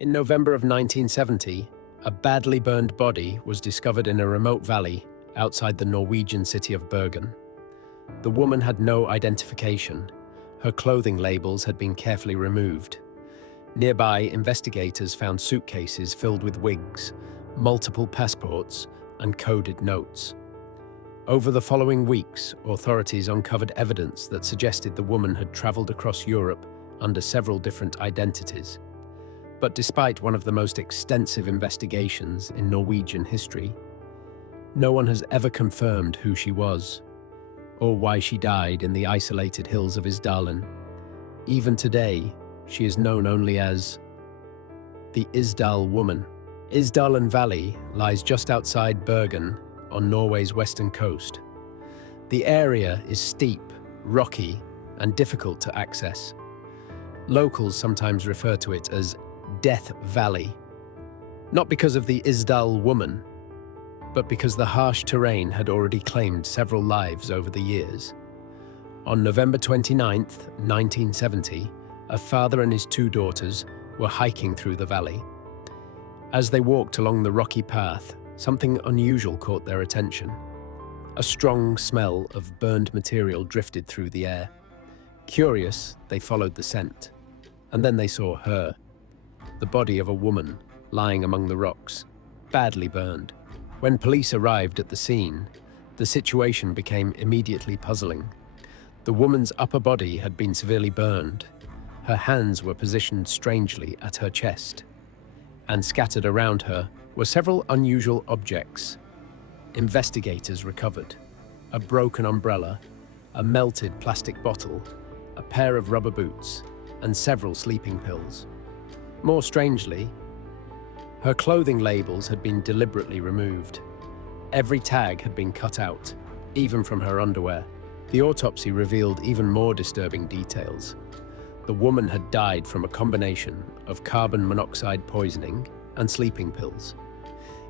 In November of 1970, a badly burned body was discovered in a remote valley outside the Norwegian city of Bergen. The woman had no identification. Her clothing labels had been carefully removed. Nearby, investigators found suitcases filled with wigs, multiple passports, and coded notes. Over the following weeks, authorities uncovered evidence that suggested the woman had traveled across Europe under several different identities. But despite one of the most extensive investigations in Norwegian history, no one has ever confirmed who she was, or why she died in the isolated hills of Isdalen. Even today, she is known only as the Isdal Woman. Isdalen Valley lies just outside Bergen on Norway's western coast. The area is steep, rocky, and difficult to access. Locals sometimes refer to it as Death Valley, not because of the Isdal Woman, but because the harsh terrain had already claimed several lives over the years. On November 29, 1970, a father and his two daughters were hiking through the valley. As they walked along the rocky path, something unusual caught their attention. A strong smell of burned material drifted through the air. Curious, they followed the scent, and then they saw her, the body of a woman lying among the rocks, badly burned. When police arrived at the scene, the situation became immediately puzzling. The woman's upper body had been severely burned. Her hands were positioned strangely at her chest, and scattered around her were several unusual objects. Investigators recovered a broken umbrella, a melted plastic bottle, a pair of rubber boots, and several sleeping pills. More strangely, her clothing labels had been deliberately removed. Every tag had been cut out, even from her underwear. The autopsy revealed even more disturbing details. The woman had died from a combination of carbon monoxide poisoning and sleeping pills.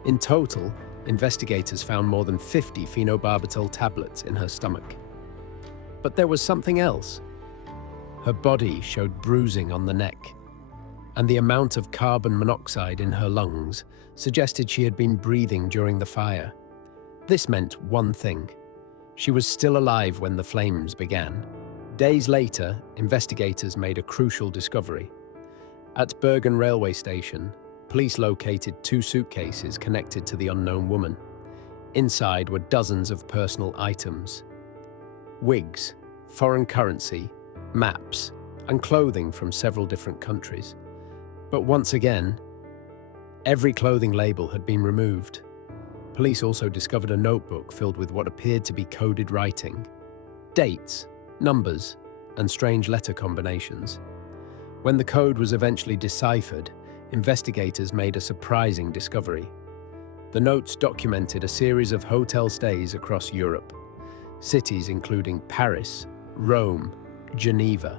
In total, investigators found more than 50 phenobarbital tablets in her stomach. But there was something else. Her body showed bruising on the neck, and the amount of carbon monoxide in her lungs suggested she had been breathing during the fire. This meant one thing: she was still alive when the flames began. Days later, investigators made a crucial discovery. At Bergen railway station, police located two suitcases connected to the unknown woman. Inside were dozens of personal items: wigs, foreign currency, maps, and clothing from several different countries. But once again, every clothing label had been removed. Police also discovered a notebook filled with what appeared to be coded writing, dates, numbers, and strange letter combinations. When the code was eventually deciphered, investigators made a surprising discovery. The notes documented a series of hotel stays across Europe, cities including Paris, Rome, Geneva,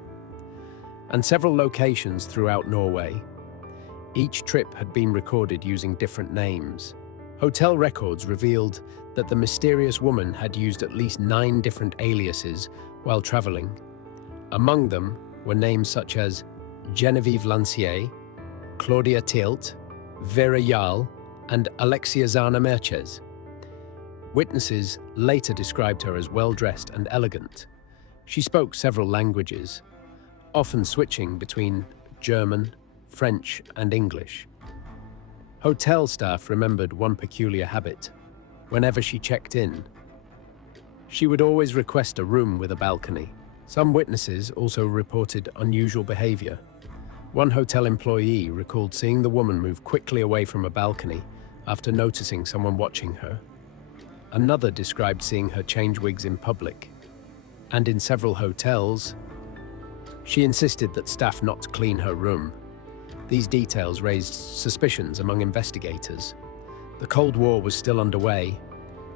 and several locations throughout Norway. Each trip had been recorded using different names. Hotel records revealed that the mysterious woman had used at least 9 different aliases while traveling. Among them were names such as Genevieve Lancier, Claudia Tielt, Vera Jarl, and Alexia Zana Merches. Witnesses later described her as well-dressed and elegant. She spoke several languages, often switching between German, French, and English. Hotel staff remembered one peculiar habit. Whenever she checked in, she would always request a room with a balcony. Some witnesses also reported unusual behavior. One hotel employee recalled seeing the woman move quickly away from a balcony after noticing someone watching her. Another described seeing her change wigs in public. And in several hotels, she insisted that staff not clean her room. These details raised suspicions among investigators. The Cold War was still underway,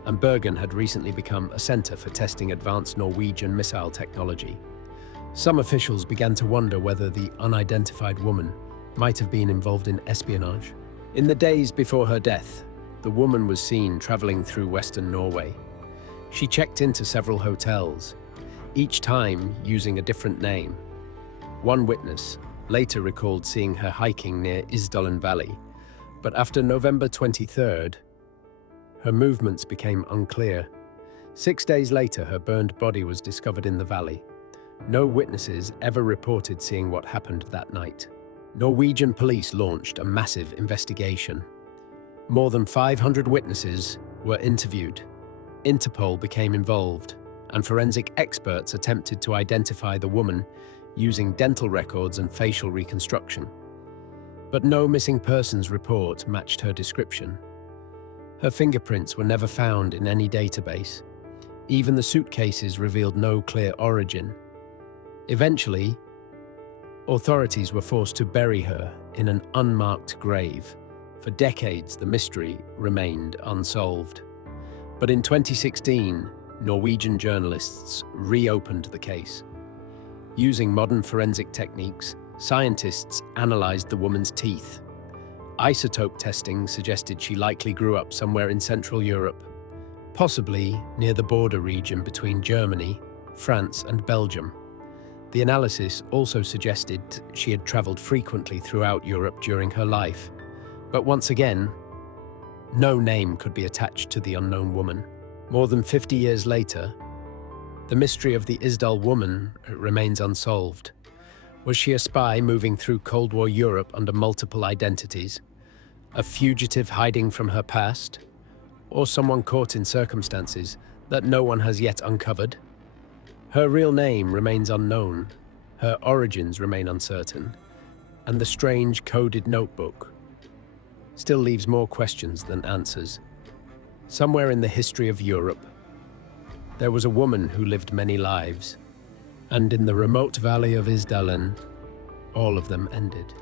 and Bergen had recently become a center for testing advanced Norwegian missile technology. Some officials began to wonder whether the unidentified woman might have been involved in espionage. In the days before her death, the woman was seen traveling through western Norway. She checked into several hotels, each time using a different name. One witness, later recalled seeing her hiking near Isdalen Valley, but after November 23rd, her movements became unclear. 6 days later, her burned body was discovered in the valley. No witnesses ever reported seeing what happened that night. Norwegian police launched a massive investigation. More than 500 witnesses were interviewed. Interpol became involved, and forensic experts attempted to identify the woman using dental records and facial reconstruction. But no missing persons report matched her description. Her fingerprints were never found in any database. Even the suitcases revealed no clear origin. Eventually, authorities were forced to bury her in an unmarked grave. For decades, the mystery remained unsolved. But in 2016, Norwegian journalists reopened the case. Using modern forensic techniques, scientists analyzed the woman's teeth. Isotope testing suggested she likely grew up somewhere in Central Europe, possibly near the border region between Germany, France, and Belgium. The analysis also suggested she had traveled frequently throughout Europe during her life. But once again, no name could be attached to the unknown woman. More than 50 years later, the mystery of the Isdal Woman remains unsolved. Was she a spy moving through Cold War Europe under multiple identities, a fugitive hiding from her past, or someone caught in circumstances that no one has yet uncovered? Her real name remains unknown, her origins remain uncertain, and the strange coded notebook still leaves more questions than answers. Somewhere in the history of Europe, there was a woman who lived many lives, and in the remote valley of Isdalen, all of them ended.